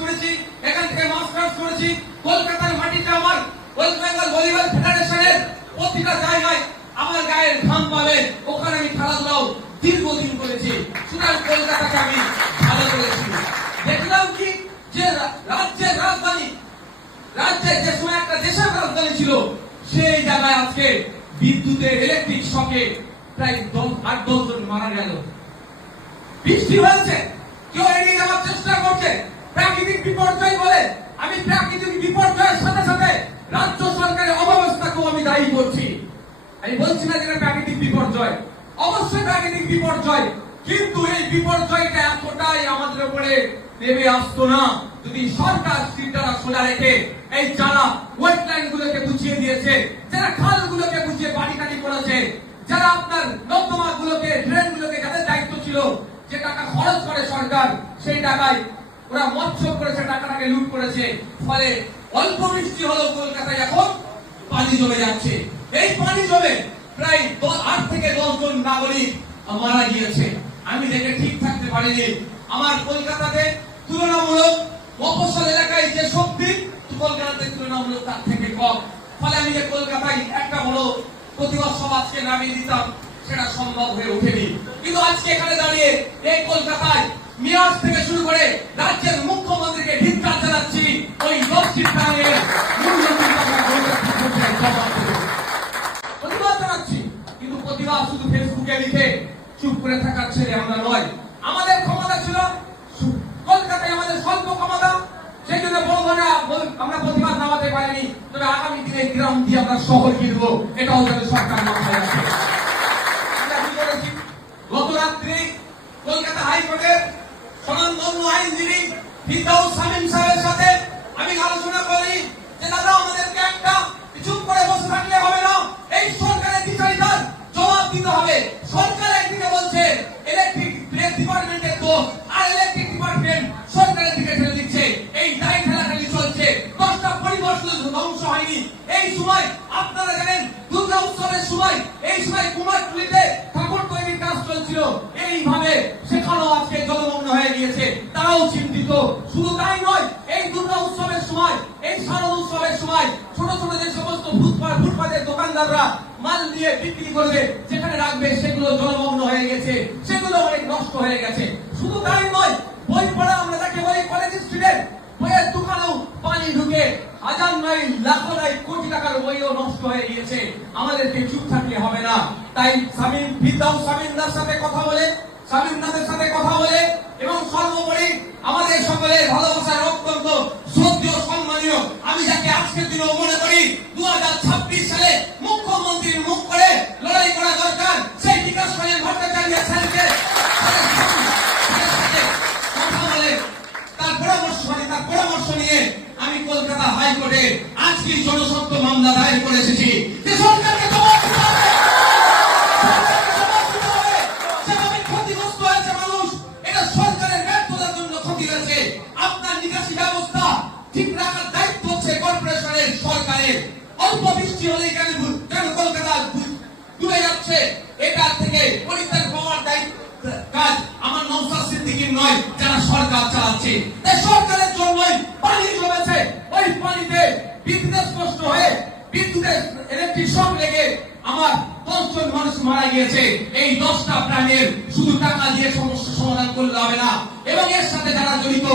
করেছি, এখান থেকে মাস্টার্স করেছি, কলকাতার মাটিতে আমার ওয়েস্ট বেঙ্গল ভলিবল ফেডারেশনের প্রতিটা জায়গায় আমার গায়ের ঘাম পাবে। ওখানে আমি খেলাধুলাও দীর্ঘদিন করেছি। সুতরাং কলকাতাকে আমি ভালো করেছি। দেখলাম কি যে রাজ্যের রাজধানী, রাজ্যের যে সময় একটা দেশের রাজধানী ছিল, সেই জায়গায় আজকে বিদ্যুতের ইলেকট্রিক শকে প্রায় দশ আট দশ জন মারা গেল। বৃষ্টি হয়েছে। প্রাকৃতিক বিপর্যয় বলে আমি প্রাকৃতিক বিপর্যয়ের সাথে সাথে রাজ্য সরকারের অব্যবস্থাকেও আমি দায়ী করছি আমি বলছি না যেটা প্রাকৃতিক বিপর্যয়। অবশ্যই প্রাকৃতিক বিপর্যয়, কিন্তু এই বিপর্যয়টা এতটাই আমাদের উপরে নেমে আসতো না। যদি সরকার সিলটারা খোলা রেখে এই যারা ওয়েটল্যান্ড গুলোকে বুঝিয়ে দিয়েছে, যারা খাল গুলোকে বুঝিয়ে পানি টানি করেছে যারা আপনার নর্দমা গুলোকে ড্রেন গুলোকে যাদের দায়িত্ব ছিল যে টাকা খরচ করে সরকার, সেই টাকায় ওরা মৎস্য করেছে, টাকাটাকে লুট করেছে। ফলে অল্প বৃষ্টি হলেও কলকাতায় এখন পানি জমে যাচ্ছে। এই পানি জমে প্রায় আট থেকে দশ জন নাগরিক মারা গিয়েছে। আমি দেখে ঠিক থাকতে পারিনি। আমার কলকাতাতে তুলনামূলক মফস্বল এলাকায় যে শক্তি, কলকাতাতে তুলনামূলক তার থেকে কম। ফলে আমি যে কলকাতায় একটা বড় প্রতিবাদ সমাজকে নামিয়ে দিতাম, সেটা সম্ভব হয়ে ওঠেনি। কিন্তু আজকে এখানে দাঁড়িয়ে এই কলকাতায় মিরাজ থেকে শুরু করে রাজ্যের মুখ্যমন্ত্রীকে ধিক্কার জানাচ্ছি, ওই জবাব দেবে। প্রতিবাদ জানাচ্ছি, কিন্তু প্রতিবাদ শুধু ফেসবুকে লিখে চুপ করে থাকার ছেলে আমরা নয়, আমাদের ক্ষমতা ছিল কলকাতায় আমাদের স্বল্প ক্ষমতা, সেই জন্য বড় ধরে আমরা প্রতিবাদ নামাতে পারিনি, তবে আগামী দিনে গ্রাম দিয়ে আমরা শহর কিনবো এটাও যেন সরকার মাথায় করেছি গত রাত্রি কলকাতা হাইকোর্টের স্বনামধন্য আইনজীবী ফিরদাউস শামীম সাহেবের সাথে আমি আলোচনা করি যে, দাদা, আমাদেরকে একটা চুপ করে বসে থাকলে হবে না। এই সরকারের বিচারিতার জবাব দিতে হবে। সরকার একদিকে বলছে ইলেকট্রিক ডিপার্টমেন্টের দোষ, আর ইলেকট্রিক ডিপার্টমেন্ট সরকারের দিকে ঠেলে দিচ্ছে। এই দায় ঠেলাঠেলি চলছে। দশটা পরিবার ধ্বংস হয়নি। এই সময় আপনারা জানেন, দুর্গা উৎসবের সময়, এই সময় কুমারটুলিতে ঠাকুর তৈরির কাজ চলছিল। এইভাবে সেখানেও আজকে জলমগ্ন হয়ে গিয়েছে, তারাও চিন্তিত। শুধু তাই নয়, এই দুর্গা উৎসবের সময়, এই শারদ উৎসবের সময় ছোট ছোট যে সমস্ত ফুটপাত, ফুটপাতের দোকানদাররা মাল দিয়ে বিক্রি করবে, যেখানে রাখবে, সেগুলো জলমগ্ন হয়ে গেছে, সেগুলো অনেক নষ্ট হয়ে গেছে। শুধু তাই নয় বই পড়া আমরা যাকে বলি কলেজ স্টুডেন্ট বইয়ের দোকানেও পানি ঢুকে হাজার নয় লাখো নয় কোটি টাকার বইও নষ্ট হয়ে গিয়েছে। আমাদেরকে চুপ থাকলে হবে না। তাই সামিম ফিরদাউ সামিমদার সাথে কথা বলে আজকে জনসত্ব মামলা দায়ের করে এসেছি। সরকারের ব্যর্থতার বৃষ্টি হলেই কেন কেন যাচ্ছে? এটা থেকে পরিত্যাগ পাওয়ার দায়িত্ব কাজ আমার নৌসাদ সিদ্দিকীর নয়, যারা সরকার চালাচ্ছে। তাই সরকারের বিদ্যুতের ইলেকট্রিক শক লেগে আমার দশজন মানুষ মারা গিয়েছে। এই দশটা প্রাণের শুধু টাকা দিয়ে সমস্যা সমাধান করলে হবে না। এবং এর সাথে যারা জড়িত